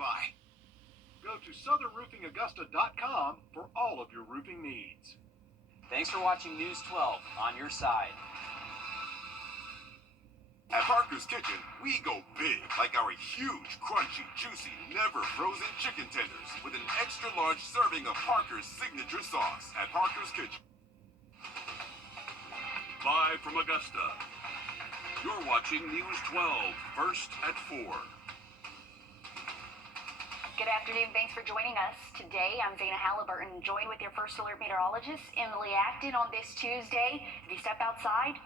by. Go to southernroofingaugusta.com for all of your roofing needs. Thanks for watching News 12 on your side. At Parker's Kitchen, we go big, like our huge, crunchy, juicy, never frozen chicken tenders with an extra large serving of Parker's signature sauce at Parker's Kitchen. Live from Augusta, you're watching News 12, first at 4. Good afternoon. Thanks for joining us. Today, I'm Zana Halliburton, joined with your first alert meteorologist, Emily Acton, on this Tuesday. If you step outside,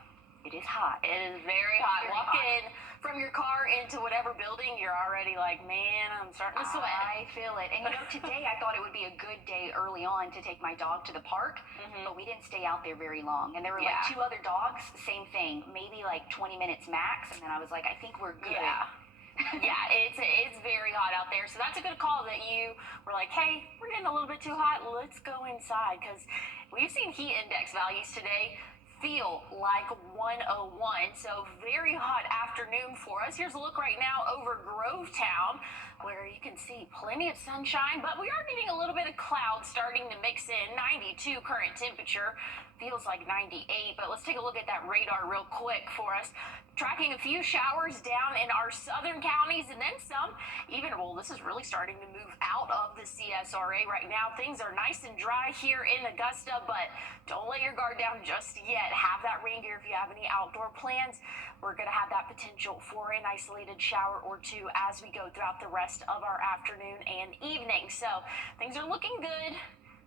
it is hot. It is very hot. Walk in from your car into whatever building, you're already like, man, I'm starting to sweat. I feel it. And you know, today I thought it would be a good day early on to take my dog to the park, but we didn't stay out there very long. And there were like 2 other dogs, same thing, maybe like 20 minutes max. And then I was like, I think we're good. Yeah, it's very hot out there. So that's a good call that you were like, hey, we're getting a little bit too hot. Let's go inside, because we've seen heat index values today feel like 101. So very hot afternoon for us. Here's a look right now over Grovetown, where you can see plenty of sunshine, but we are getting a little bit of clouds starting to mix in. 92 current temperature, feels like 98, but let's take a look at that radar real quick for us. Tracking a few showers down in our southern counties, and then some even, well, this is really starting to move out of the CSRA right now. Things are nice and dry here in Augusta, but don't let your guard down just yet. Have that rain gear if you have any outdoor plans. We're going to have that potential for an isolated shower or two as we go throughout the rest of our afternoon and evening. So things are looking good.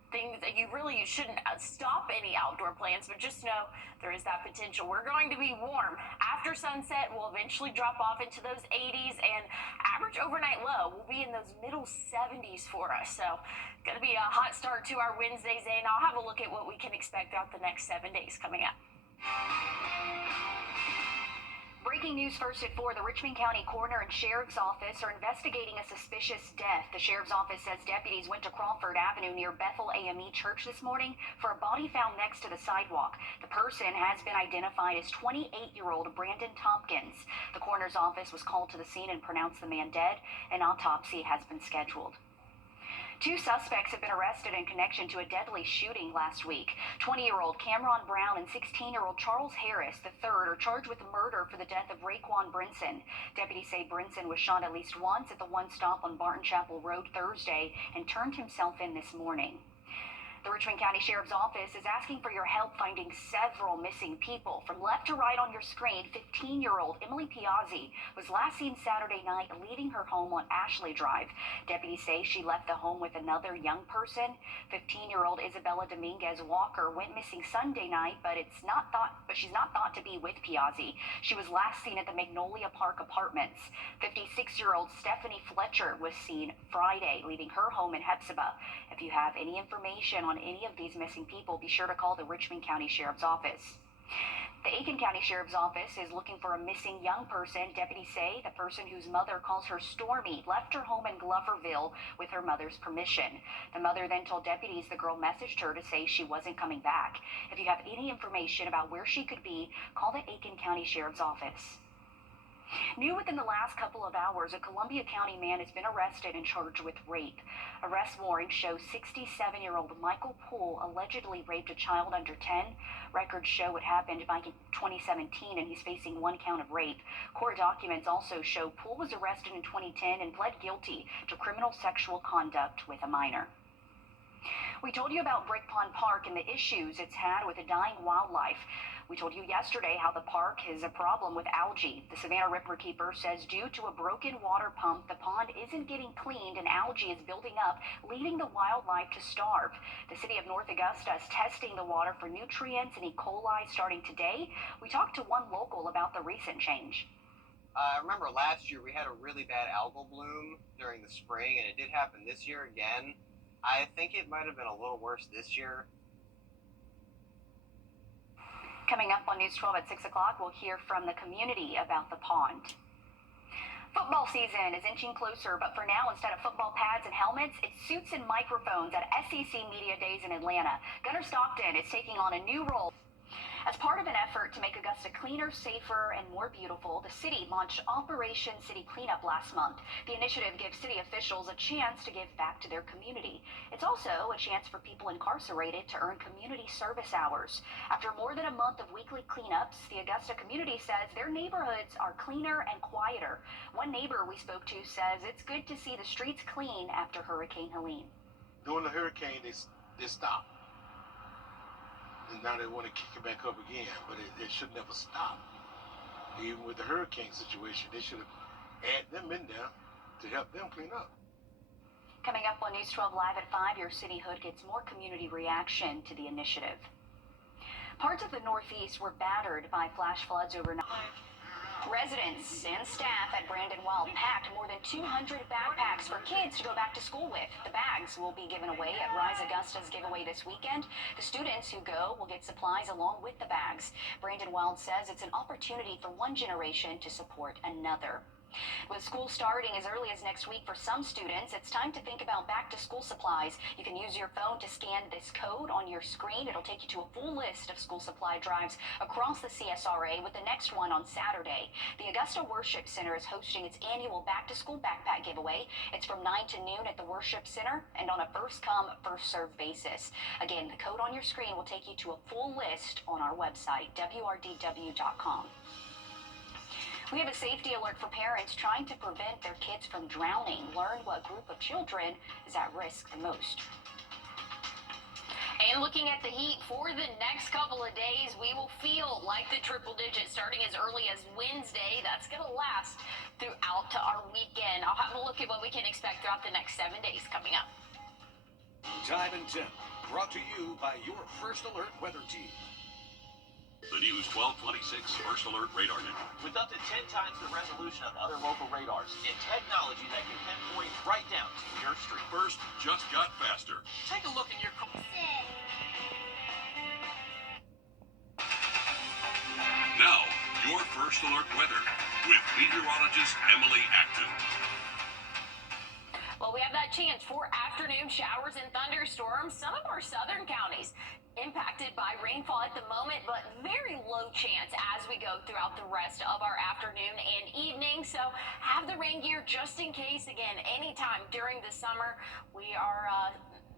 Things that you shouldn't stop any outdoor plans, but just know there is that potential. We're going to be warm. After sunset, we'll eventually drop off into those 80s, and average overnight low will be in those middle 70s for us. So it's going to be a hot start to our Wednesdays, and I'll have a look at what we can expect throughout the next 7 days coming up. Breaking news first at 4. The Richmond County Coroner and Sheriff's Office are investigating a suspicious death. The Sheriff's Office says deputies went to Crawford Avenue near Bethel AME Church this morning for a body found next to the sidewalk. The person has been identified as 28-year-old Brandon Tompkins. The coroner's office was called to the scene and pronounced the man dead. An autopsy has been scheduled. 2 suspects have been arrested in connection to a deadly shooting last week. 20-year-old Cameron Brown and 16-year-old Charles Harris III are charged with murder for the death of Raekwon Brinson. Deputies say Brinson was shot at least once at the one stop on Barton Chapel Road Thursday and turned himself in this morning. The Richmond County Sheriff's Office is asking for your help finding several missing people. From left to right on your screen, 15-year-old Emily Piazzi was last seen Saturday night leaving her home on Ashley Drive. Deputies say she left the home with another young person. 15-year-old Isabella Dominguez Walker went missing Sunday night, but she's not thought to be with Piazzi. She was last seen at the Magnolia Park Apartments. 56-year-old Stephanie Fletcher was seen Friday leaving her home in Hepzibah. If you have any information on any of these missing people, be sure to call the Richmond County Sheriff's Office. The Aiken County Sheriff's Office is looking for a missing young person. Deputies say the person whose mother calls her Stormy left her home in Gloverville with her mother's permission. The mother then told deputies the girl messaged her to say she wasn't coming back. If you have any information about where she could be, call the Aiken County Sheriff's Office. New within the last couple of hours, a Columbia County man has been arrested and charged with rape. Arrest warrant shows 67-year-old Michael Poole allegedly raped a child under 10. Records show it happened back in 2017, and he's facing 1 count of rape. Court documents also show Poole was arrested in 2010 and pled guilty to criminal sexual conduct with a minor. We told you about Brick Pond Park and the issues it's had with the dying wildlife. We told you yesterday how the park has a problem with algae. The Savannah Ripperkeeper says due to a broken water pump, the pond isn't getting cleaned and algae is building up, leaving the wildlife to starve. The city of North Augusta is testing the water for nutrients and E. coli starting today. We talked to one local about the recent change. I remember last year we had a really bad algal bloom during the spring, and it did happen this year again. I think it might have been a little worse this year. Coming up on News 12 at 6 o'clock, we'll hear from the community about the pond. Football season is inching closer, but for now, instead of football pads and helmets, it's suits and microphones at SEC Media Days in Atlanta. Gunnar Stockton is taking on a new role. As part of an effort to make Augusta cleaner, safer, and more beautiful, the city launched Operation City Cleanup last month. The initiative gives city officials a chance to give back to their community. It's also a chance for people incarcerated to earn community service hours. After more than a month of weekly cleanups, the Augusta community says their neighborhoods are cleaner and quieter. One neighbor we spoke to says it's good to see the streets clean after Hurricane Helene. During the hurricane, they stopped. And now they want to kick it back up again, but it should never stop. Even with the hurricane situation, they should have added them in there to help them clean up. Coming up on News 12 Live at 5, your cityhood gets more community reaction to the initiative. Parts of the Northeast were battered by flash floods overnight. Residents and staff at Brandon Wild packed more than 200 backpacks for kids to go back to school with. The bags will be given away at Rise Augusta's giveaway this weekend. The students who go will get supplies along with the bags. Brandon Wild says it's an opportunity for one generation to support another. With school starting as early as next week for some students, it's time to think about back-to-school supplies. You can use your phone to scan this code on your screen. It'll take you to a full list of school supply drives across the CSRA, with the next one on Saturday. The Augusta Worship Center is hosting its annual back-to-school backpack giveaway. It's from 9 to noon at the Worship Center and on a first-come, first-served basis. Again, the code on your screen will take you to a full list on our website, wrdw.com. We have a safety alert for parents trying to prevent their kids from drowning. Learn what group of children is at risk the most. And looking at the heat for the next couple of days, we will feel like the triple digits starting as early as Wednesday. That's going to last throughout to our weekend. I'll have a look at what we can expect throughout the next 7 days coming up. Time and temp, brought to you by your First Alert weather team. The News 1226 First Alert Radar Network. With up to 10 times the resolution of other local radars and technology that can pinpoint right down to your street. First just got faster. Take a look in your car. Now, your First Alert weather with meteorologist Emily Acton. Well, we have that chance for afternoon showers and thunderstorms. Some of our southern counties impacted by rainfall at the moment, but very low chance as we go throughout the rest of our afternoon and evening. So have the rain gear just in case. Again, anytime during the summer, we are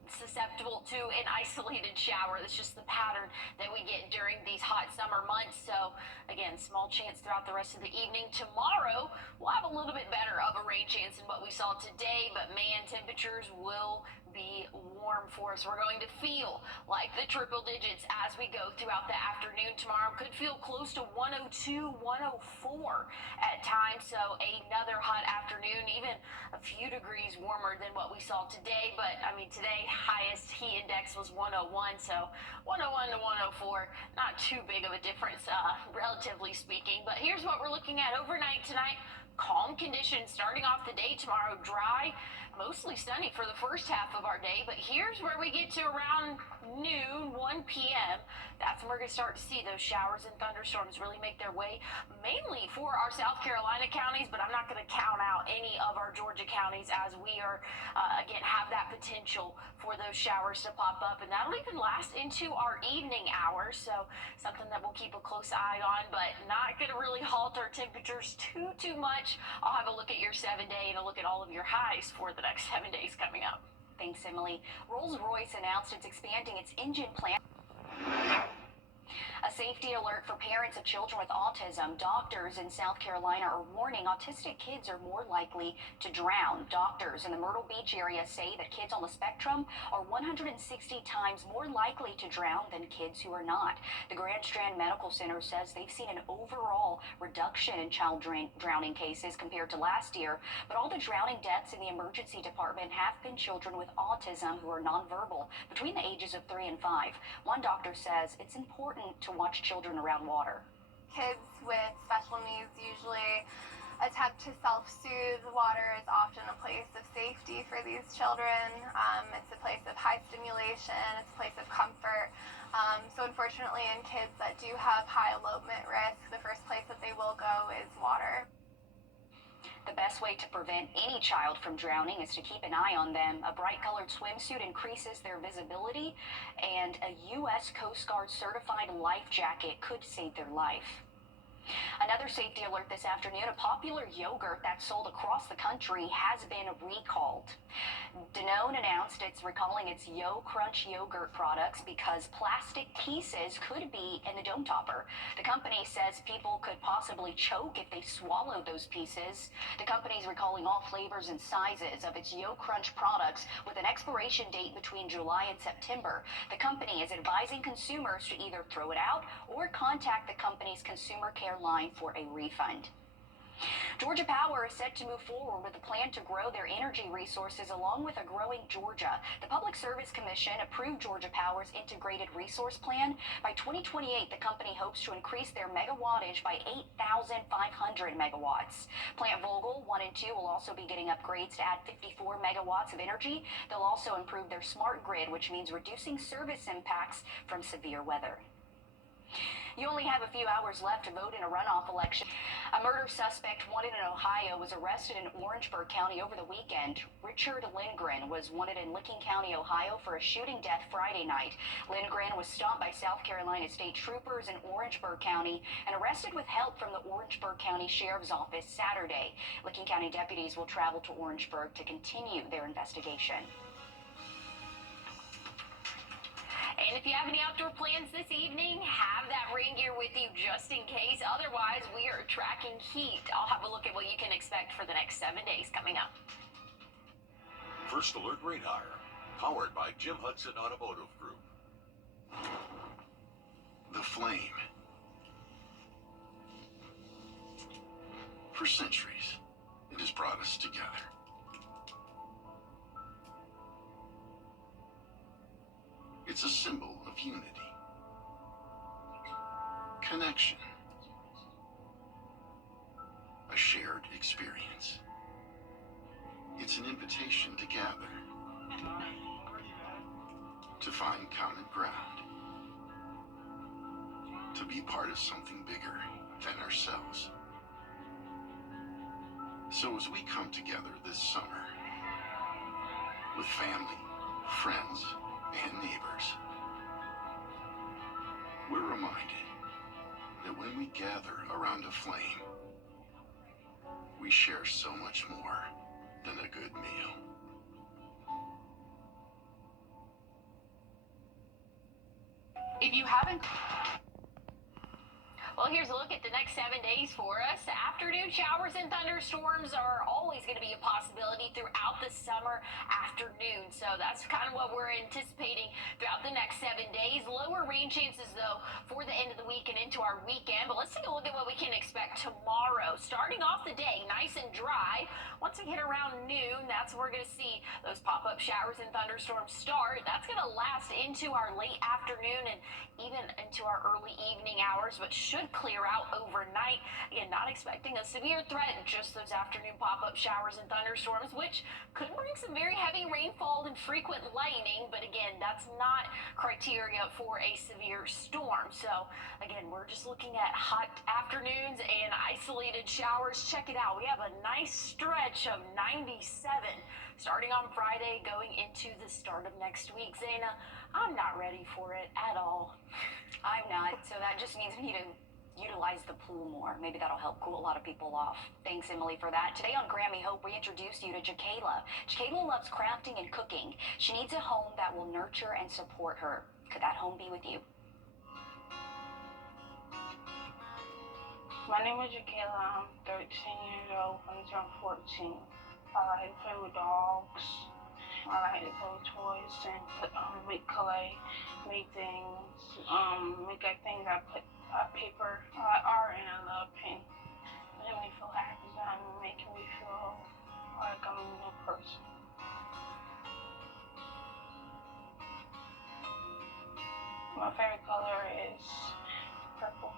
susceptible to an isolated shower. That's just the pattern that we get during these hot summer months. So again, small chance throughout the rest of the evening. Tomorrow, we'll have a little bit better of a rain chance than what we saw today, but man, temperatures will be warm for us. We're going to feel like the triple digits as we go throughout the afternoon tomorrow. Could feel close to 102, 104 at times. So another hot afternoon, even a few degrees warmer than what we saw today. But I mean, today highest heat index was 101. So 101 to 104, not too big of a difference, relatively speaking. But here's what we're looking at overnight tonight. Calm conditions starting off the day tomorrow. Dry, mostly sunny for the first half of our day, but here's where we get to around noon, 1 p.m. That's when we're going to start to see those showers and thunderstorms really make their way, mainly for our South Carolina counties, but I'm not going to count out any of our Georgia counties as we are, again, have that potential for those showers to pop up, and that'll even last into our evening hours, so something that we'll keep a close eye on, but not going to really halt our temperatures too much. I'll have a look at your 7-day and a look at all of your highs for the next 7 days coming up. Thanks, Emily. Rolls-Royce announced it's expanding its engine plant. A safety alert for parents of children with autism. Doctors in South Carolina are warning autistic kids are more likely to drown. Doctors in the Myrtle Beach area say that kids on the spectrum are 160 times more likely to drown than kids who are not. The Grand Strand Medical Center says they've seen an overall reduction in child drowning cases compared to last year, but all the drowning deaths in the emergency department have been children with autism who are nonverbal between the ages of 3 and 5. One doctor says it's important to watch children around water. Kids with special needs usually attempt to self-soothe. Water is often a place of safety for these children. It's a place of high stimulation. It's a place of comfort. So unfortunately, in kids that do have high elopement risk, the first place that they will go is water. The best way to prevent any child from drowning is to keep an eye on them. A bright-colored swimsuit increases their visibility, and a U.S. Coast Guard certified life jacket could save their life. Another safety alert this afternoon, a popular yogurt that's sold across the country has been recalled. Danone announced it's recalling its Yo Crunch yogurt products because plastic pieces could be in the dome topper. The company says people could possibly choke if they swallow those pieces. The company's recalling all flavors and sizes of its Yo Crunch products with an expiration date between July and September. The company is advising consumers to either throw it out or contact the company's consumer care line for a refund. Georgia Power is set to move forward with a plan to grow their energy resources along with a growing Georgia. The Public Service Commission approved Georgia Power's integrated resource plan. By 2028, the company hopes to increase their megawattage by 8,500 megawatts. Plant Vogtle 1 and 2 will also be getting upgrades to add 54 megawatts of energy. They'll also improve their smart grid, which means reducing service impacts from severe weather. You only have a few hours left to vote in a runoff election. A murder suspect wanted in Ohio was arrested in Orangeburg County over the weekend. Richard Lindgren was wanted in Licking County, Ohio for a shooting death Friday night. Lindgren was stopped by South Carolina state troopers in Orangeburg County and arrested with help from the Orangeburg County Sheriff's Office Saturday. Licking County deputies will travel to Orangeburg to continue their investigation. And if you have any outdoor plans this evening, have that rain gear with you just in case. Otherwise, we are tracking heat. I'll have a look at what you can expect for the next 7 days coming up. First Alert Radar, powered by Jim Hudson Automotive Group. The flame. For centuries, it has brought us together. It's a symbol of unity, connection, a shared experience. It's an invitation to gather, to find common ground, to be part of something bigger than ourselves. So as we come together this summer, with family, friends, and neighbors, we're reminded that when we gather around a flame, we share so much more than a good meal. If you haven't... Well, here's a look at the next 7 days for us. Afternoon showers and thunderstorms are always going to be a possibility throughout the summer afternoon. So that's kind of what we're anticipating throughout the next 7 days. Lower rain chances, though, for the end of the week and into our weekend. But let's take a look at what we can expect tomorrow. Starting off the day nice and dry. Once we hit around noon, that's where we're going to see those pop-up showers and thunderstorms start. That's going to last into our late afternoon and even into our early evening hours, but should clear out overnight. Again, not expecting a severe threat, just those afternoon pop-up showers and thunderstorms, which could bring some very heavy rainfall and frequent lightning, but again, that's not criteria for a severe storm. So again, we're just looking at hot afternoons and isolated showers. Check it out. We have a nice stretch of 97 starting on Friday going into the start of next week. Zaina, I'm not ready for it at all. I'm not, so that just means we need to utilize the pool more. Maybe that'll help cool a lot of people off. Thanks, Emily, for that. Today on Grammy Hope, we introduced you to Jakayla. Jakayla loves crafting and cooking. She needs a home that will nurture and support her. Could that home be with you? My name is Jakayla. I'm 13 years old. I'm turn 14. I like to play with dogs. I like to play with toys and make clay, make things, make things I put paper. I like art and I love paint. It makes me feel happy. I'm making me feel like I'm a new person. My favorite color is purple.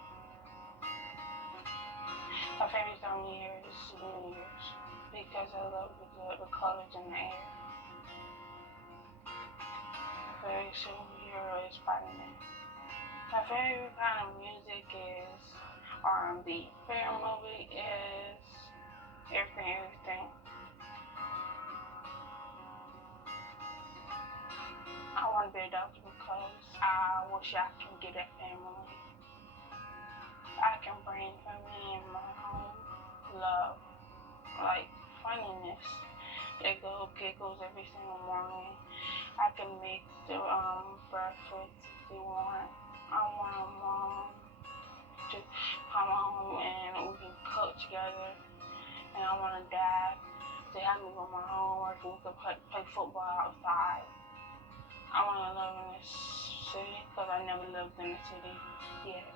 My favorite time of year is New Year's because I love the colors in the air. My favorite superhero is Spider-Man. My favorite kind of music is R&B. Favorite movie is everything. I want to be a doctor because I wish I can get a family. I can bring family in my home, love, like funniness. They go giggles every single morning. I can make the breakfast if they want. I want a mom to come home and we can cook together. And I want a dad to help me with my homework and we can play football outside. I want to live in this city because I never lived in the city yet.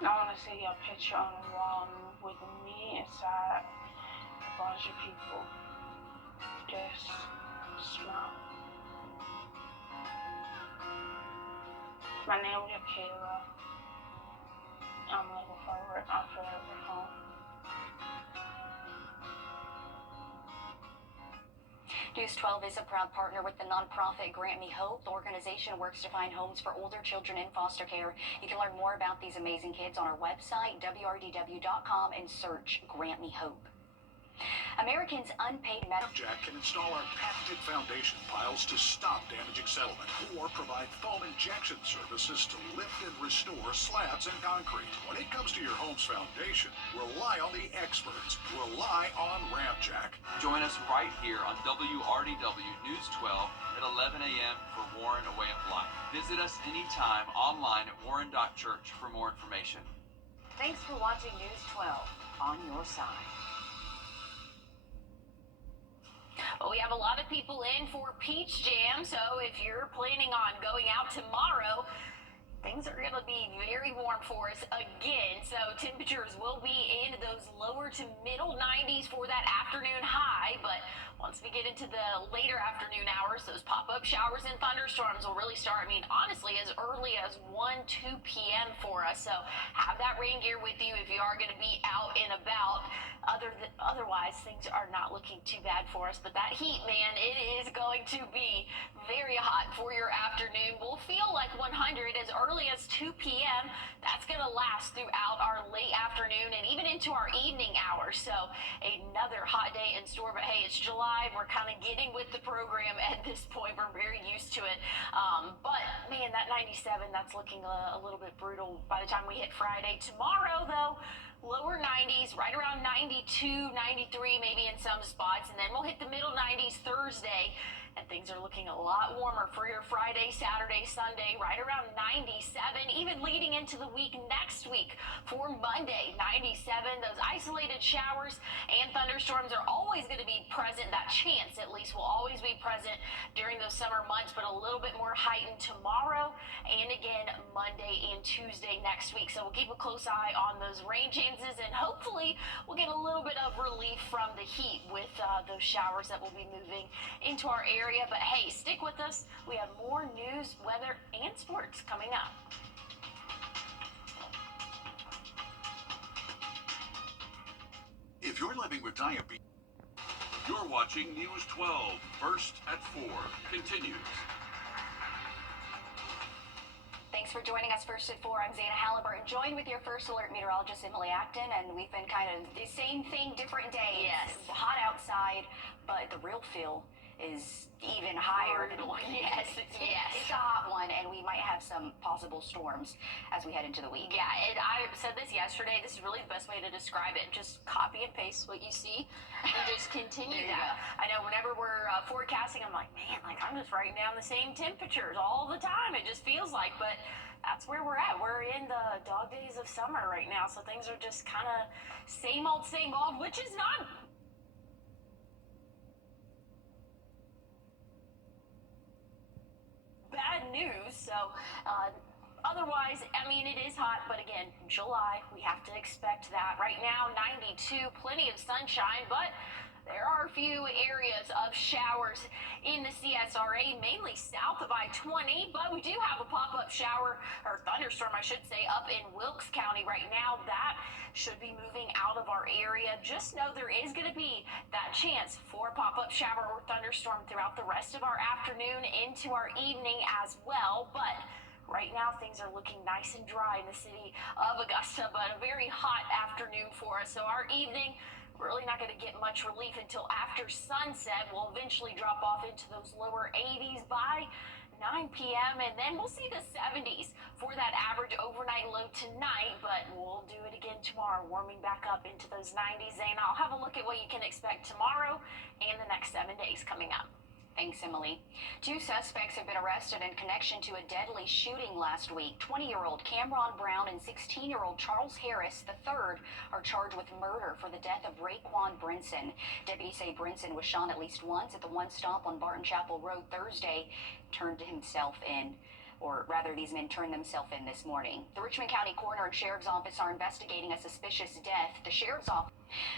I want to see a picture on the wall with me inside a bunch of people. Just smile. My name is Kayla. I'm looking forward. I'm forever home. News 12 is a proud partner with the nonprofit Grant Me Hope. The organization works to find homes for older children in foster care. You can learn more about these amazing kids on our website, wrdw.com, and search Grant Me Hope. Americans' unpaid medical Jack can install our patented foundation piles to stop damaging settlement or provide foam injection services to lift and restore slabs and concrete. When it comes to your home's foundation, rely on the experts. Rely on Ramjack. Join us right here on WRDW News 12 at 11 a.m. for Warren A Way of Life. Visit us anytime online at warren.church for more information. Thanks for watching News 12 on your side. Well, we have a lot of people in for Peach Jam, so if you're planning on going out tomorrow, things are going to be very warm for us again. So temperatures will be in those lower to middle 90s for that afternoon high, but once we get into the later afternoon hours, those pop-up showers and thunderstorms will really start, honestly, as early as 1-2 p.m. for us. So have that rain gear with you if you are going to be out and about. Otherwise, things are not looking too bad for us. But that heat, man, it is going to be very hot for your afternoon. We'll feel like 100 as early as 2 p.m. That's going to last throughout our late afternoon and even into our evening hours. So another hot day in store. But hey, it's July. We're kind of getting with the program at this point. We're very used to it. But man, that 97, that's looking a little bit brutal by the time we hit Friday. Tomorrow, though, lower 90s, right around 92, 93 maybe in some spots, and then we'll hit the middle 90s Thursday, and things are looking a lot warmer for your Friday, Saturday, Sunday, right around 97, even leading into the week next week for Monday, 97. Those isolated showers and thunderstorms are always going to be present. That chance, at least, will always be present during those summer months, but a little bit more heightened tomorrow and again Monday and Tuesday next week. So we'll keep a close eye on those rain chances, and hopefully we'll get a little bit of relief from the heat with those showers that will be moving into our area. But hey, stick with us. We have more news, weather, and sports coming up. If you're living with diabetes, you're watching News 12, First at 4, continues. Thanks for joining us First at 4. I'm Zana Halliburton, joined with your First Alert meteorologist, Emily Acton, and we've been kind of the same thing, different days. Yes. Hot outside, but the real feel is even higher. Yes, it's a hot one, and we might have some possible storms as we head into the week. Yeah, and I said this yesterday. This is really the best way to describe it. Just copy and paste what you see and just continue that. I know whenever we're forecasting, I'm like, man, I'm just writing down the same temperatures all the time. It just feels like, but that's where we're at. We're in the dog days of summer right now, so things are just kind of same old, which is not bad news. So otherwise, it is hot, but again, July, we have to expect that. Right now, 92, plenty of sunshine, but there are a few areas of showers in the CSRA, mainly south of I-20, but we do have a pop-up shower, or thunderstorm, I should say, up in Wilkes County right now. That should be moving out of our area. Just know there is going to be that chance for a pop-up shower or thunderstorm throughout the rest of our afternoon into our evening as well, but Right now, things are looking nice and dry in the city of Augusta, but a very hot afternoon for us. So our evening, really not going to get much relief until after sunset. We'll eventually drop off into those lower 80s by 9 p.m. and then we'll see the 70s for that average overnight low tonight, but we'll do it again tomorrow, warming back up into those 90s. And I'll have a look at what you can expect tomorrow and the next 7 days coming up. Thanks, Emily. 2 suspects have been arrested in connection to a deadly shooting last week. 20-year-old Cameron Brown and 16-year-old Charles Harris III are charged with murder for the death of Raekwon Brinson. Deputies say Brinson was shot at least once at the one stop on Barton Chapel Road Thursday, turned himself in. Or rather, these men turned themselves in this morning. The Richmond County Coroner and Sheriff's Office are investigating a suspicious death.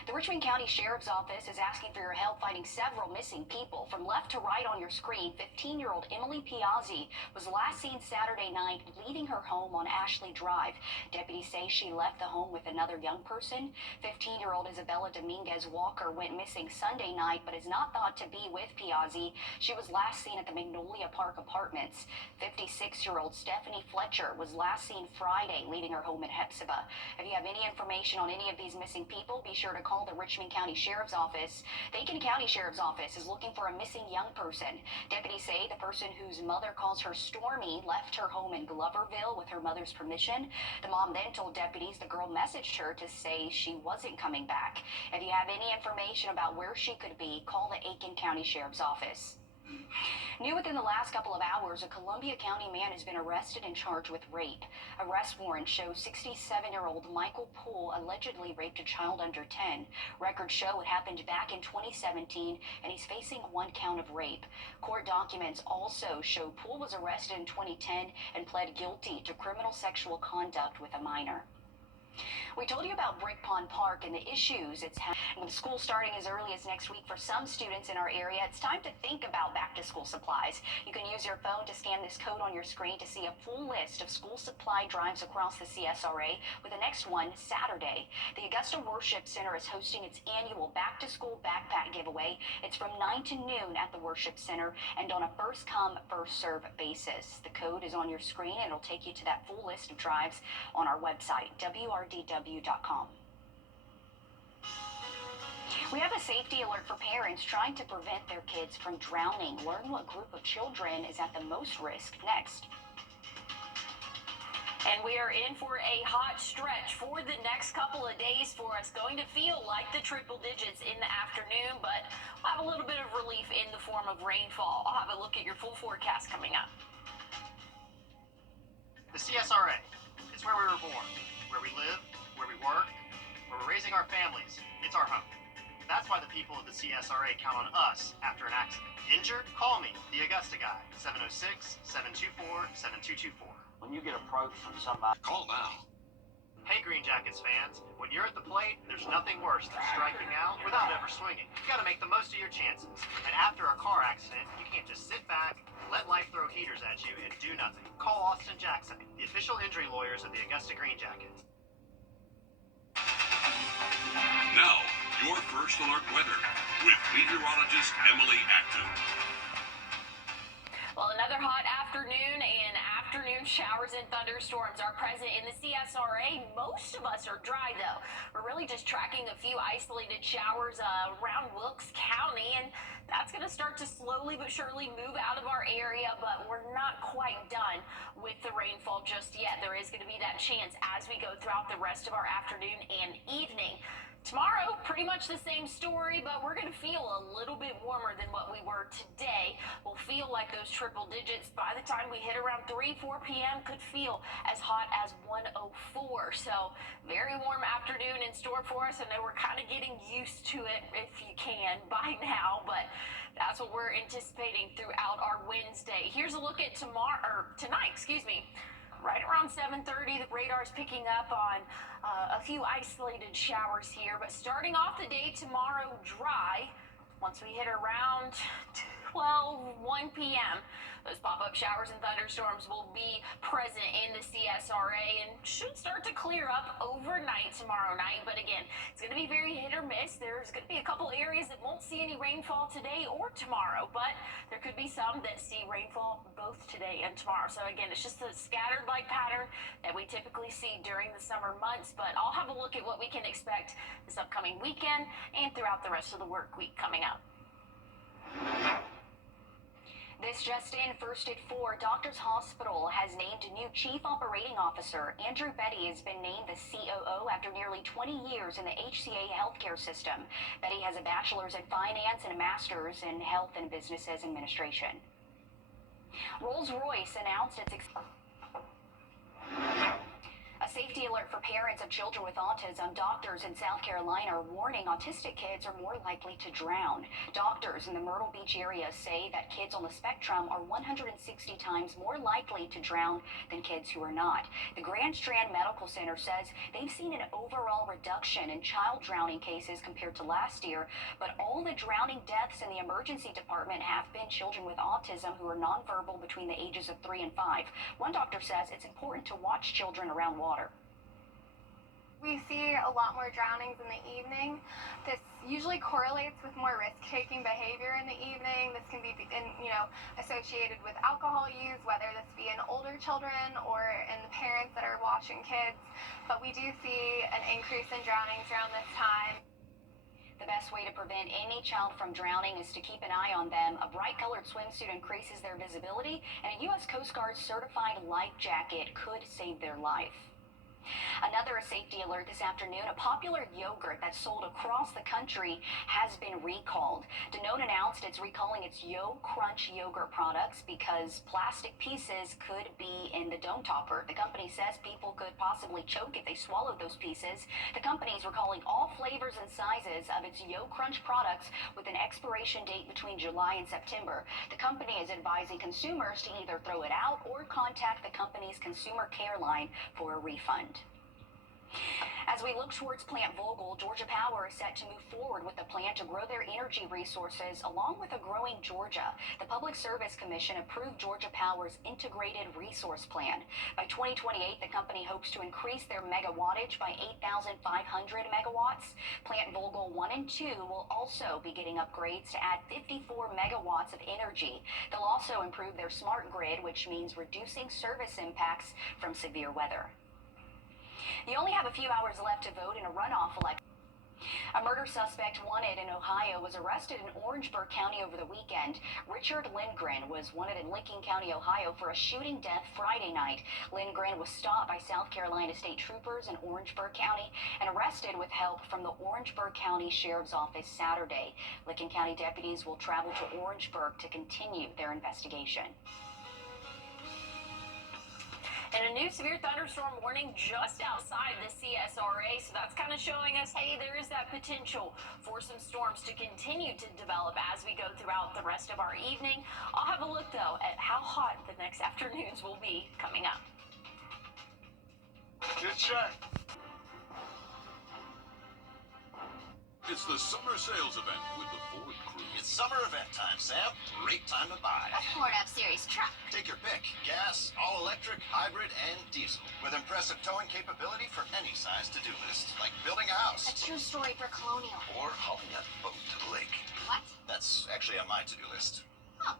The Richmond County Sheriff's Office is asking for your help finding several missing people. From left to right on your screen, 15-year-old Emily Piazzi was last seen Saturday night leaving her home on Ashley Drive. Deputies say she left the home with another young person. 15-year-old Isabella Dominguez Walker went missing Sunday night but is not thought to be with Piazzi. She was last seen at the Magnolia Park Apartments. 56-year-old Stephanie Fletcher was last seen Friday leaving her home in Hepzibah. If you have any information on any of these missing people, be sure to call the Richmond County Sheriff's Office. The Aiken County Sheriff's Office is looking for a missing young person. Deputies say the person whose mother calls her Stormy left her home in Gloverville with her mother's permission. The mom then told deputies the girl messaged her to say she wasn't coming back. If you have any information about where she could be, call the Aiken County Sheriff's Office. New within the last couple of hours, a Columbia County man has been arrested and charged with rape. Arrest warrant shows 67-year-old Michael Poole allegedly raped a child under 10. Records show it happened back in 2017, and he's facing 1 count of rape. Court documents also show Poole was arrested in 2010 and pled guilty to criminal sexual conduct with a minor. We told you about Brick Pond Park and the issues it's having. With school starting as early as next week for some students in our area, it's time to think about back-to-school supplies. You can use your phone to scan this code on your screen to see a full list of school supply drives across the CSRA, with the next one Saturday. The Augusta Worship Center is hosting its annual back-to-school backpack giveaway. It's from 9 to noon at the Worship Center and on a first-come, first-served basis. The code is on your screen and it'll take you to that full list of drives on our website, wrdw.com. We have a safety alert for parents trying to prevent their kids from drowning. Learn what group of children is at the most risk next. And we are in for a hot stretch for the next couple of days for us. Going to feel like the triple digits in the afternoon, but we'll have a little bit of relief in the form of rainfall. I'll have a look at your full forecast coming up. The CSRA, it's where we were born, where we live, where we work, where we're raising our families. It's our home. That's why the people of the CSRA count on us after an accident. Injured? Call me, the Augusta guy, 706-724-7224. When you get approached from somebody, Call now. Hey Green Jackets fans, when you're at the plate, there's nothing worse than striking out without ever swinging. You gotta make the most of your chances. And after a car accident, you can't just sit back, let life throw heaters at you, and do nothing. Call Austin Jackson, the official injury lawyers of the Augusta Green Jackets. Now, your first alert weather with meteorologist Emily Acton. Well, another hot afternoon, and afternoon showers and thunderstorms are present in the CSRA. Most of us are dry, though. We're really just tracking a few isolated showers around Wilkes County, and that's going to start to slowly but surely move out of our area, but we're not quite done with the rainfall just yet. There is going to be that chance as we go throughout the rest of our afternoon and evening. Tomorrow, pretty much the same story, but we're going to feel a little bit warmer than what we were today. We'll feel like those triple digits by the time we hit around 3-4 p.m. could feel as hot as 104. So very warm afternoon in store for us. I know we're kind of getting used to it, if you can, by now, but that's what we're anticipating throughout our Wednesday. Here's a look at tonight. Right around 7:30, the radar is picking up on a few isolated showers here, but starting off the day tomorrow dry. Once we hit around 12, 1 p.m. Those pop-up showers and thunderstorms will be present in the CSRA and should start to clear up overnight tomorrow night. But again, it's going to be very hit or miss. There's going to be a couple areas that won't see any rainfall today or tomorrow, but there could be some that see rainfall both today and tomorrow. So again, it's just a scattered light pattern that we typically see during the summer months, but I'll have a look at what we can expect this upcoming weekend and throughout the rest of the work week coming up. This just in, first at 4, Doctors Hospital has named a new Chief Operating Officer. Andrew Betty has been named the COO after nearly 20 years in the HCA healthcare system. Betty has a bachelor's in finance and a master's in health and businesses administration. Rolls-Royce announced its a safety alert for parents of children with autism. Doctors in South Carolina are warning autistic kids are more likely to drown. Doctors in the Myrtle Beach area say that kids on the spectrum are 160 times more likely to drown than kids who are not. The Grand Strand Medical Center says they've seen an overall reduction in child drowning cases compared to last year, but all the drowning deaths in the emergency department have been children with autism who are nonverbal between the ages of 3 and 5. One doctor says it's important to watch children around water. We see a lot more drownings in the evening. This usually correlates with more risk-taking behavior in the evening. This can be, associated with alcohol use, whether this be in older children or in the parents that are watching kids. But we do see an increase in drownings around this time. The best way to prevent any child from drowning is to keep an eye on them. A bright-colored swimsuit increases their visibility, and a U.S. Coast Guard certified life jacket could save their life. Another safety alert this afternoon. A popular yogurt that's sold across the country has been recalled. Danone announced it's recalling its Yo Crunch yogurt products because plastic pieces could be in the dome topper. The company says people could possibly choke if they swallowed those pieces. The company is recalling all flavors and sizes of its Yo Crunch products with an expiration date between July and September. The company is advising consumers to either throw it out or contact the company's consumer care line for a refund. As we look towards Plant Vogtle, Georgia Power is set to move forward with the plan to grow their energy resources along with a growing Georgia. The Public Service Commission approved Georgia Power's Integrated Resource Plan. By 2028, the company hopes to increase their megawattage by 8,500 megawatts. Plant Vogtle 1 and 2 will also be getting upgrades to add 54 megawatts of energy. They'll also improve their smart grid, which means reducing service impacts from severe weather. You only have a few hours left to vote in a runoff election. A murder suspect wanted in Ohio was arrested in Orangeburg County over the weekend. Richard Lindgren was wanted in Lincoln County, Ohio for a shooting death Friday night. Lindgren was stopped by South Carolina state troopers in Orangeburg County and arrested with help from the Orangeburg County Sheriff's Office Saturday. Lincoln County deputies will travel to Orangeburg to continue their investigation. And a new severe thunderstorm warning just outside the CSRA, so that's kind of showing us, hey, there is that potential for some storms to continue to develop as we go throughout the rest of our evening. I'll have a look, though, at how hot the next afternoons will be coming up. Good check. It's the summer sales event with the Ford crew. It's summer event time, Sam. Great time to buy. A Ford F-Series truck. Take your pick. Gas, all-electric, hybrid, and diesel. With impressive towing capability for any size to-do list. Like building a house. A true story for Colonial. Or hauling that boat to the lake. What? That's actually on my to-do list. Huh.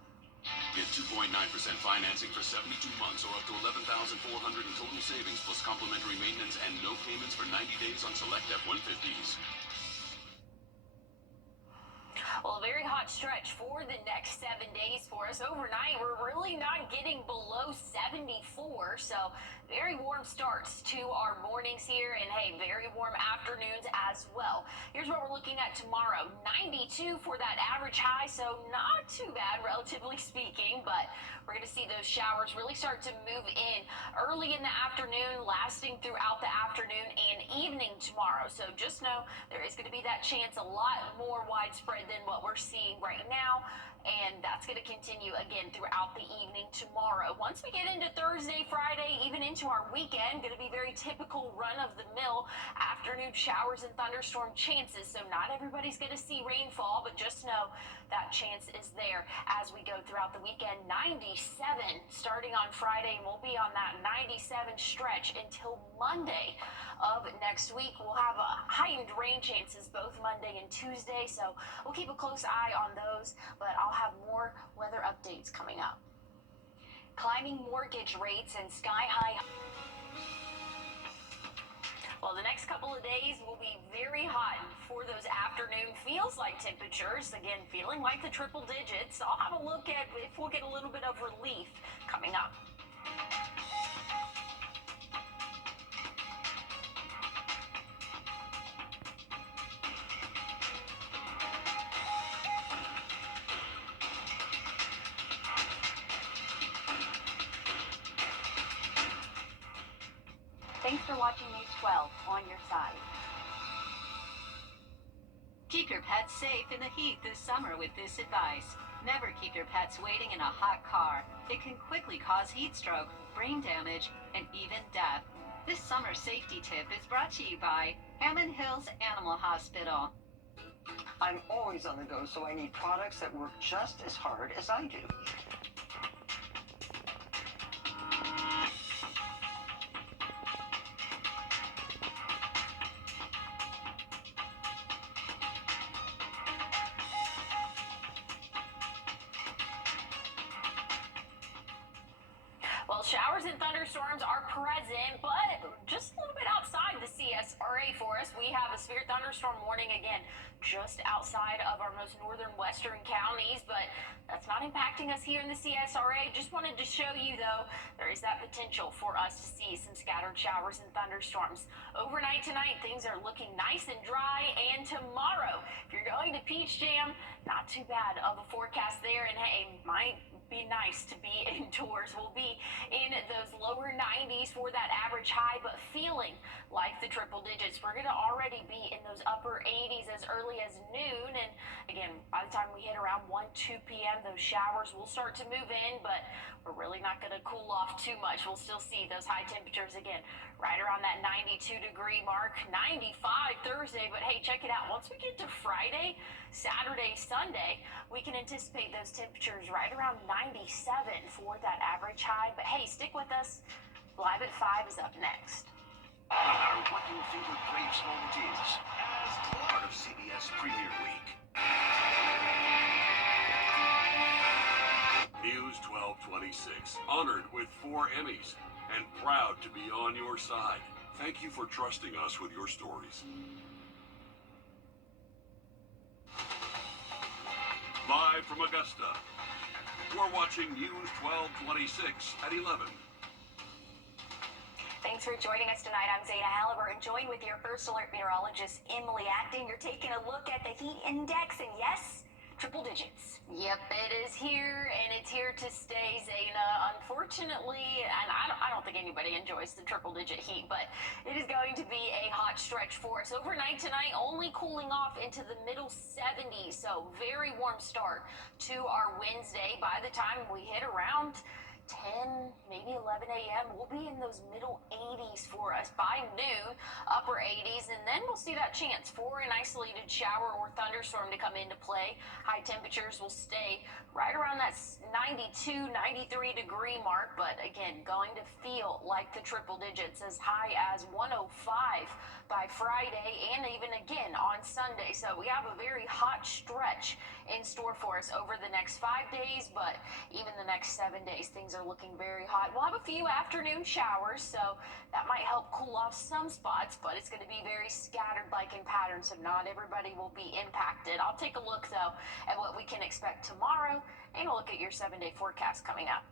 Get 2.9% financing for 72 months or up to $11,400 in total savings plus complimentary maintenance and no payments for 90 days on select F-150s. Well, a very hot stretch for the next 7 days for us. Overnight, we're really not getting below 74, so very warm starts to our mornings here, and hey, very warm afternoons as well. Here's what we're looking at tomorrow. 92 for that average high, so not too bad, relatively speaking, but we're going to see those showers really start to move in early in the afternoon, lasting throughout the afternoon and evening tomorrow. So just know there is going to be that chance a lot more widespread than what we're seeing right now. and that's going to continue again throughout the evening tomorrow. Once we get into Thursday, Friday, even into our weekend, going to be very typical run-of-the-mill afternoon showers and thunderstorm chances. So not everybody's going to see rainfall, but just know that chance is there as we go throughout the weekend. 97 starting on Friday, and we'll be on that 97 stretch until Monday of next week. We'll have heightened rain chances both Monday and Tuesday, so we'll keep a close eye on those, but I'll have more weather updates coming up. Climbing mortgage rates and sky-high. Well, the next couple of days will be very hot for those afternoon feels-like temperatures. Again, feeling like the triple digits. I'll have a look at if we'll get a little bit of relief coming up. Thanks for watching News 12 on your side. Keep your pets safe in the heat this summer with this advice. Never keep your pets waiting in a hot car. It can quickly cause heat stroke, brain damage, and even death. This summer safety tip is brought to you by Hammond Hills Animal Hospital. I'm always on the go, so I need products that work just as hard as I do. Well, showers and thunderstorms are present, but just a little bit outside the CSRA for us. We have a severe thunderstorm warning again just outside of our most northern western counties, but that's not impacting us here in the CSRA. Just wanted to show you, though, there is that potential for us to see some scattered showers and thunderstorms. Overnight tonight, things are looking nice and dry, and tomorrow, if you're going to Peach Jam, not too bad of a forecast there, and hey, might be nice to be indoors. We'll be in those lower 90s for that average high, but feeling like the triple digits. We're going to already be in those upper 80s as early as noon, and again, by the time we hit around 1-2 p.m., those showers will start to move in, but we're really not going to cool off too much. We'll still see those high temperatures again right around that 92-degree mark. 95 Thursday, but hey, check it out. Once we get to Friday, Saturday, Sunday, we can anticipate those temperatures right around 97 for that average high. But hey, stick with us. Live at 5 is up next. No matter what your favorite Braves moment is, as part of CBS Premier Week. News 1226, honored with 4 Emmys and proud to be on your side. Thank you for trusting us with your stories. Live from Augusta, we're watching News 1226 at 11. Thanks for joining us tonight. I'm Zayna Halliburton, joined with your First Alert meteorologist, Emily Acton. You're taking a look at the heat index, and yes, triple digits. Yep, it is here, and it's here to stay, Zayna. Unfortunately, and I don't think anybody enjoys the triple-digit heat, but it is going to be a hot stretch for us. Overnight tonight, only cooling off into the middle 70s, so very warm start to our Wednesday. By the time we hit around 10, maybe 11 a.m., we'll be in those middle 80s for us by noon, upper 80s, and then we'll see that chance for an isolated shower or thunderstorm to come into play. High temperatures will stay right around that 92, 93-degree mark, but again, going to feel like the triple digits as high as 105 by Friday and even again on Sunday. So we have a very hot stretch in store for us over the next 5 days, but even the next 7 days, things are looking very hot. We'll have a few afternoon showers, so that might help cool off some spots, but it's going to be very scattered like in pattern, so not everybody will be impacted. I'll take a look, though, at what we can expect tomorrow and a look at your 7-day forecast coming up.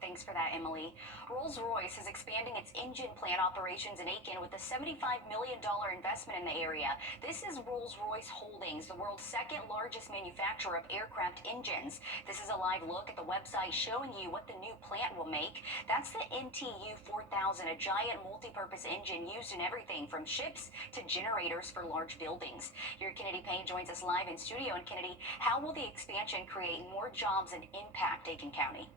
Thanks for that, Emily. Rolls-Royce is expanding its engine plant operations in Aiken with a $75 million investment in the area. This is Rolls-Royce Holdings, the world's second largest manufacturer of aircraft engines. This is a live look at the website showing you what the new plant will make. That's the NTU 4000, a giant multi-purpose engine used in everything from ships to generators for large buildings. Your Kennedy Payne joins us live in studio. And Kennedy, how will the expansion create more jobs and impact Aiken County?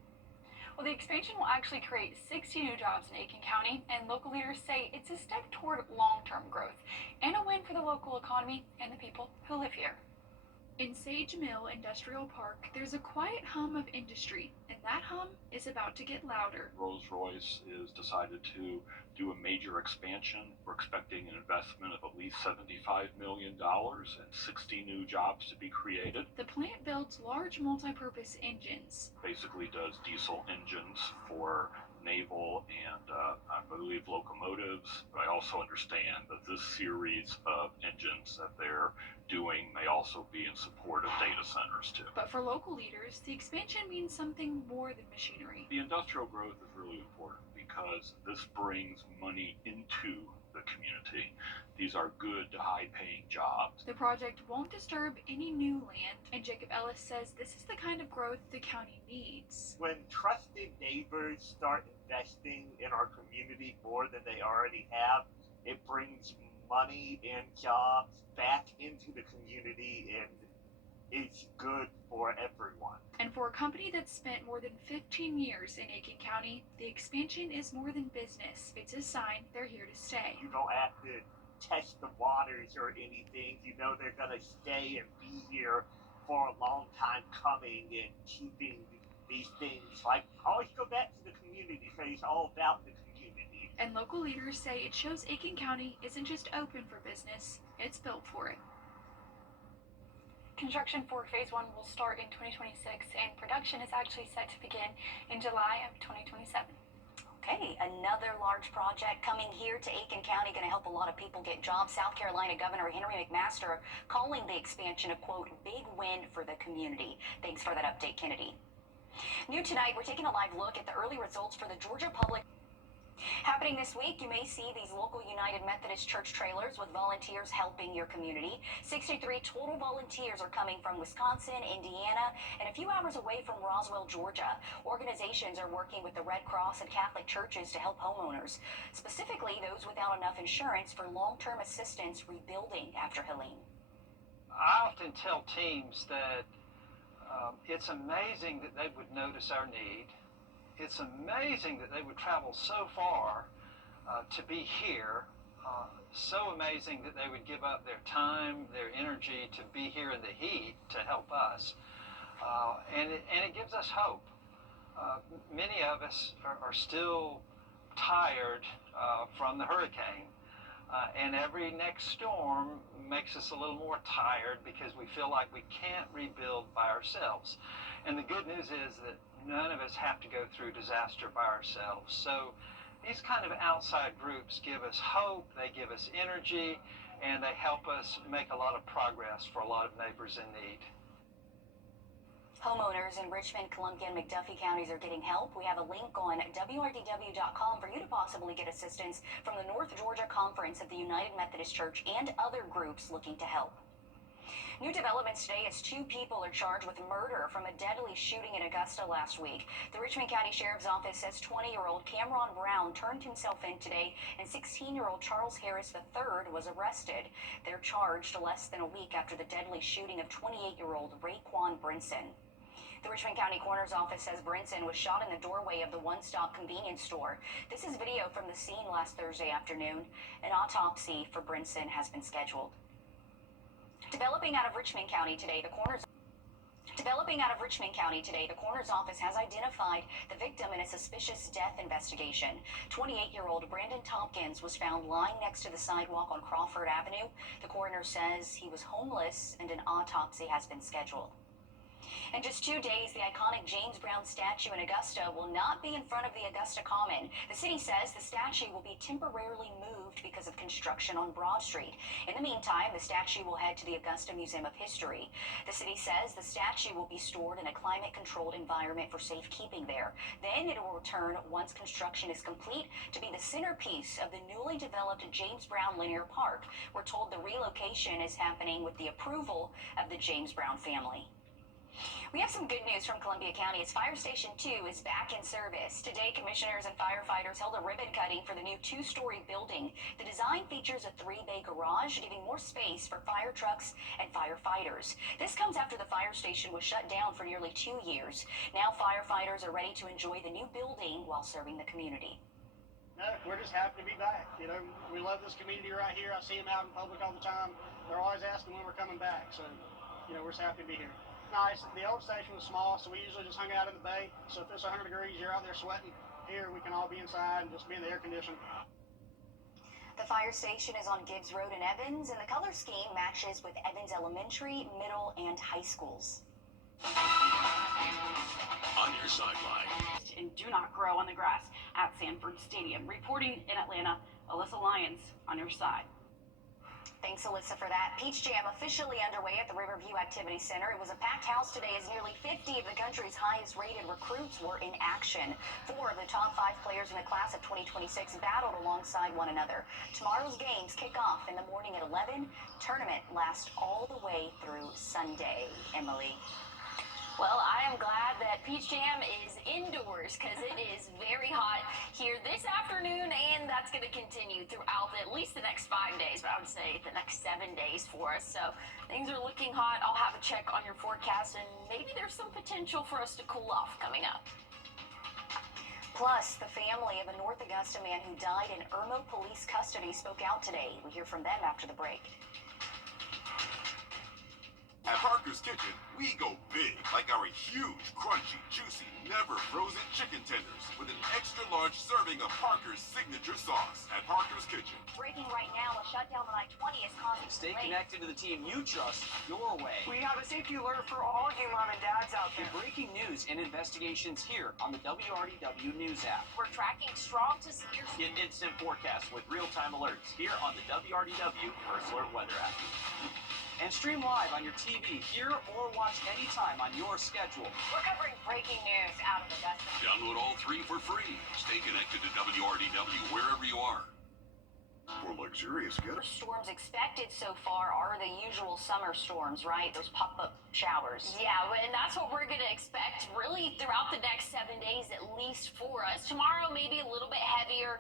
Well, the expansion will actually create 60 new jobs in Aiken County, and local leaders say it's a step toward long-term growth and a win for the local economy and the people who live here. In Sage Mill Industrial Park, there's a quiet hum of industry, and that hum is about to get louder. Rolls-Royce is decided to do a major expansion. We're expecting an investment of at least $75 million and 60 new jobs to be created. The plant builds large multi-purpose engines. Basically does diesel engines for naval and I believe locomotives, but I also understand that this series of engines that they're doing may also be in support of data centers too. But for local leaders, the expansion means something more than machinery. The industrial growth is really important because this brings money into the community. These are good to high-paying jobs. The project won't disturb any new land, and Jacob Ellis says this is the kind of growth the county needs. When trusted neighbors start investing in our community more than they already have, it brings money and jobs back into the community, and it's good for everyone. And for a company that's spent more than 15 years in Aiken County, the expansion is more than business. It's a sign they're here to stay. You don't have to test the waters or anything. You know they're going to stay and be here for a long time coming and keeping these things. Like, always go back to the community, so it's all about the community. And local leaders say it shows Aiken County isn't just open for business, it's built for it. Construction for Phase 1 will start in 2026, and production is actually set to begin in July of 2027. Okay, another large project coming here to Aiken County, going to help a lot of people get jobs. South Carolina Governor Henry McMaster calling the expansion a, quote, big win for the community. Thanks for that update, Kennedy. New tonight, we're taking a live look at the early results for the Georgia Public. Happening this week, you may see these local United Methodist Church trailers with volunteers helping your community. 63 total volunteers are coming from Wisconsin, Indiana, and a few hours away from Roswell, Georgia. Organizations are working with the Red Cross and Catholic churches to help homeowners, specifically those without enough insurance for long-term assistance rebuilding after Helene. I often tell teams that it's amazing that they would notice our need. It's amazing that they would travel so far to be here. So amazing that they would give up their time, their energy to be here in the heat to help us. And it gives us hope. Many of us are still tired from the hurricane. And every next storm makes us a little more tired because we feel like we can't rebuild by ourselves. And the good news is that none of us have to go through disaster by ourselves. So these kind of outside groups give us hope, they give us energy, and they help us make a lot of progress for a lot of neighbors in need. Homeowners in Richmond, Columbia, and McDuffie counties are getting help. We have a link on wrdw.com for you to possibly get assistance from the North Georgia Conference of the United Methodist Church and other groups looking to help. New developments today as 2 people are charged with murder from a deadly shooting in Augusta last week. The Richmond County Sheriff's Office says 20-year-old Cameron Brown turned himself in today, and 16-year-old Charles Harris III was arrested. They're charged less than a week after the deadly shooting of 28-year-old Raekwon Brinson. The Richmond County Coroner's Office says Brinson was shot in the doorway of the one-stop convenience store. This is video from the scene last Thursday afternoon. An autopsy for Brinson has been scheduled. Developing out of Richmond County today, the coroner's office has identified the victim in a suspicious death investigation. 28-year-old Brandon Tompkins was found lying next to the sidewalk on Crawford Avenue. The coroner says he was homeless and an autopsy has been scheduled. In just 2 days, the iconic James Brown statue in Augusta will not be in front of the Augusta Common. The city says the statue will be temporarily moved because of construction on Broad Street. In the meantime, the statue will head to the Augusta Museum of History. The city says the statue will be stored in a climate-controlled environment for safekeeping there. Then it will return once construction is complete to be the centerpiece of the newly developed James Brown Linear Park. We're told the relocation is happening with the approval of the James Brown family. We have some good news from Columbia County as Fire Station 2 is back in service. Today, commissioners and firefighters held a ribbon cutting for the new 2-story building. The design features a 3-bay garage, giving more space for fire trucks and firefighters. This comes after the fire station was shut down for nearly 2 years. Now firefighters are ready to enjoy the new building while serving the community. No, we're just happy to be back. You know, we love this community right here. I see them out in public all the time. They're always asking when we're coming back. So, you know, we're just happy to be here. Nice. The old station was small, so we usually just hung out in the bay. So if it's 100 degrees, you're out there sweating. Here, we can all be inside and just be in the air conditioning. The fire station is on Gibbs Road in Evans, and the color scheme matches with Evans Elementary, Middle, and High schools. On your sideline. And do not grow on the grass at Sanford Stadium. Reporting in Atlanta, Alyssa Lyons on your side. Thanks, Alyssa, for that. Peach Jam officially underway at the Riverview Activity Center. It was a packed house today as nearly 50 of the country's highest-rated recruits were in action. 4 of the top 5 players in the class of 2026 battled alongside one another. Tomorrow's games kick off in the morning at 11. Tournament lasts all the way through Sunday. Emily. Well, I am glad that Peach Jam is indoors because it is very hot here this afternoon, and that's going to continue throughout at least the next 5 days, but I would say the next 7 days for us. So things are looking hot. I'll have a check on your forecast, and maybe there's some potential for us to cool off coming up. Plus, the family of a North Augusta man who died in Irmo police custody spoke out today. We hear from them after the break. At Parker's Kitchen, we go big, like our huge, crunchy, juicy, never frozen chicken tenders with an extra large serving of Parker's signature sauce. At Parker's Kitchen. Breaking right now, a shutdown on I-20 is causing Stay connected to the team you trust your way. We have a safety alert for all you mom and dads out there. Breaking news and investigations here on the WRDW News app. We're tracking strong to severe. Get instant forecasts with real-time alerts here on the WRDW First Alert Weather app. And stream live on your TV, here or watch anytime on your schedule. We're covering breaking news out of Augusta. Download all 3 for free. Stay connected to WRDW wherever you are. For luxurious get Storms expected so far are the usual summer storms, right? Those pop-up showers. Yeah, and that's what we're going to expect really throughout the next 7 days at least for us. Tomorrow maybe a little bit heavier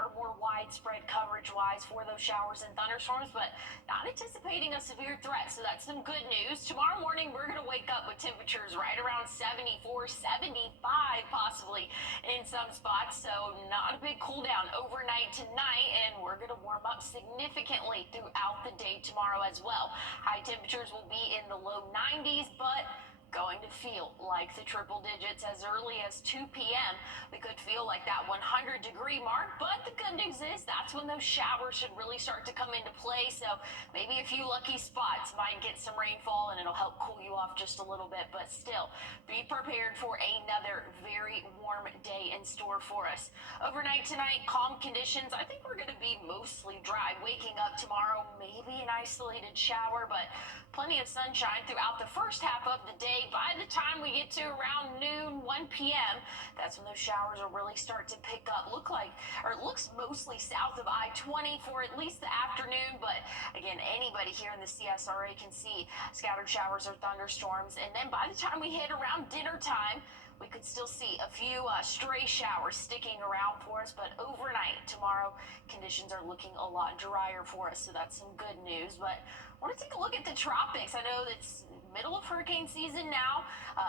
or more widespread coverage-wise for those showers and thunderstorms, but not anticipating a severe threat, so that's some good news. Tomorrow morning we're going to wake up with temperatures right around 74, 75 possibly in some spots, so not a big cool down overnight tonight, and we're going to warm up significantly throughout the day tomorrow as well. High temperatures will be in the low 90s, but going to feel like the triple digits as early as 2 p.m. We could feel like that 100-degree mark, but the good news is that's when those showers should really start to come into play. So maybe a few lucky spots might get some rainfall, and it'll help cool you off just a little bit. But still, be prepared for another very warm day in store for us. Overnight tonight, calm conditions. I think we're going to be mostly dry. Waking up tomorrow, maybe an isolated shower, but plenty of sunshine throughout the first half of the day. By the time we get to around noon, 1 p.m., that's when those showers will really start to pick up. It looks mostly south of I-20 for at least the afternoon, but again, anybody here in the CSRA can see scattered showers or thunderstorms. And then by the time we hit around dinner time, we could still see a few stray showers sticking around for us, but overnight tomorrow, conditions are looking a lot drier for us, so that's some good news. But I want to take a look at the tropics. I know it's middle of hurricane season now,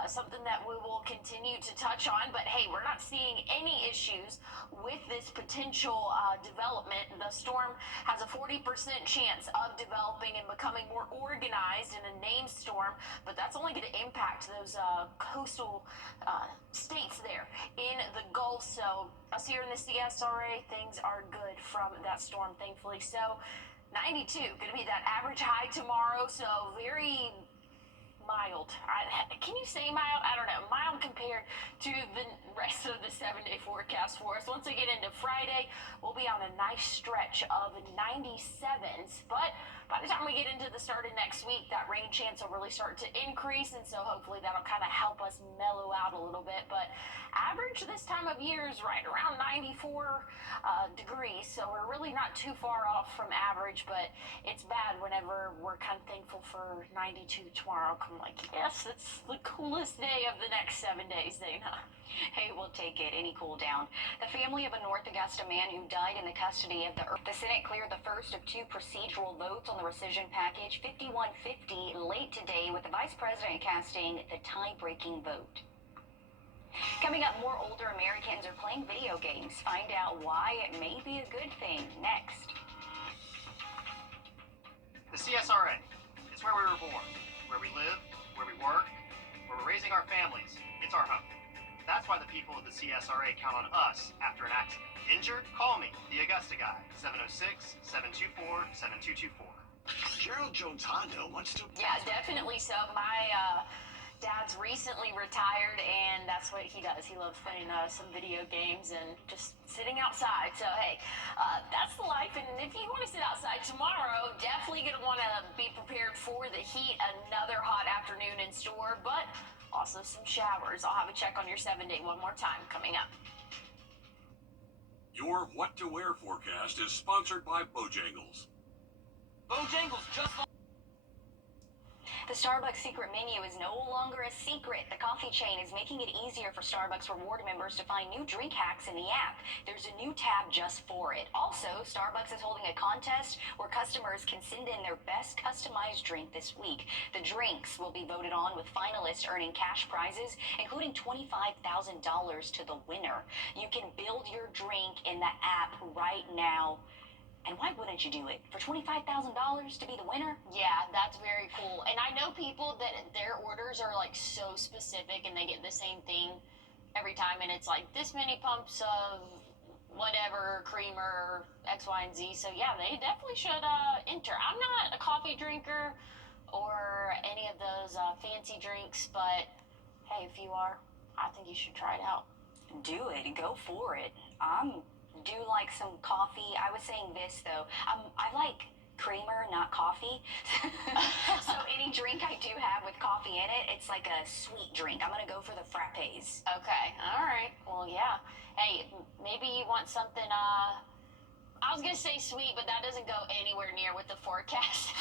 something that we will continue to touch on, but hey, we're not seeing any issues with this potential development. The storm has a 40% chance of developing and becoming more organized in a named storm, but that's only going to impact those coastal states there in the Gulf. So us here in the CSRA, things are good from that storm, thankfully. So 92 going to be that average high tomorrow, so very mild. Can you say mild? I don't know. Mild compared to the rest of the 7-day forecast for us. Once we get into Friday, we'll be on a nice stretch of 97s. But by the time we get into the start of next week, that rain chance will really start to increase. And so hopefully that'll kind of help us mellow out a little bit. But average this time of year is right around 94 degrees. So we're really not too far off from average. But it's bad whenever we're kind of thankful for 92 tomorrow. I'm like, yes, it's the coolest day of the next 7 days, Dana. Hey, we'll take it. Any cool down. The family of a North Augusta man who died in the custody of the Senate cleared the first of two procedural votes on the rescission package, 5150, late today, with the vice president casting the tie-breaking vote. Coming up, more older Americans are playing video games. Find out why it may be a good thing next. The CSRA. It's where we were born, where we live, where we work, where we're raising our families. It's our home. That's why the people of the CSRA count on us after an accident. Injured? Call me, the Augusta guy, 706-724-7224. Gerald Jones Honda wants to... Yeah, definitely so. My dad's recently retired, and that's what he does. He loves playing some video games and just sitting outside. So, hey, that's the life. And if you want to sit outside tomorrow, definitely going to want to be prepared for the heat. Another hot afternoon in store, but also some showers. I'll have a check on your 7-day one more time coming up. Your What to Wear forecast is sponsored by Bojangles. Bojangles just like... The Starbucks secret menu is no longer a secret. The coffee chain is making it easier for Starbucks reward members to find new drink hacks in the app. There's a new tab just for it. Also, Starbucks is holding a contest where customers can send in their best customized drink this week. The drinks will be voted on, with finalists earning cash prizes, including $25,000 to the winner. You can build your drink in the app right now. And why wouldn't you do it? For $25,000 to be the winner? Yeah, that's very cool. And I know people that their orders are like so specific and they get the same thing every time. And it's like this many pumps of whatever, creamer, X, Y, and Z. So yeah, they definitely should enter. I'm not a coffee drinker or any of those fancy drinks, but hey, if you are, I think you should try it out. Do it. Go for it. Do like some coffee. I was saying this though. I like creamer, not coffee. So any drink I do have with coffee in it, it's like a sweet drink. I'm gonna go for the frappes. Okay. All right. Well, yeah. Hey, maybe you want something. I was gonna say sweet, but that doesn't go anywhere near with the forecast.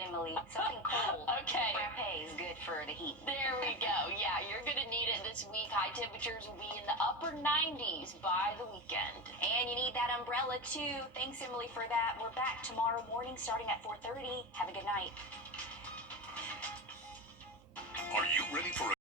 Emily, something cold. Okay. Frappe is good for the heat. There we go. Yeah, you're gonna need it this week. High temperatures will be in the upper 90s by the weekend. And you need that umbrella too. Thanks, Emily, for that. We're back tomorrow morning starting at 4:30. Have a good night. Are you ready for a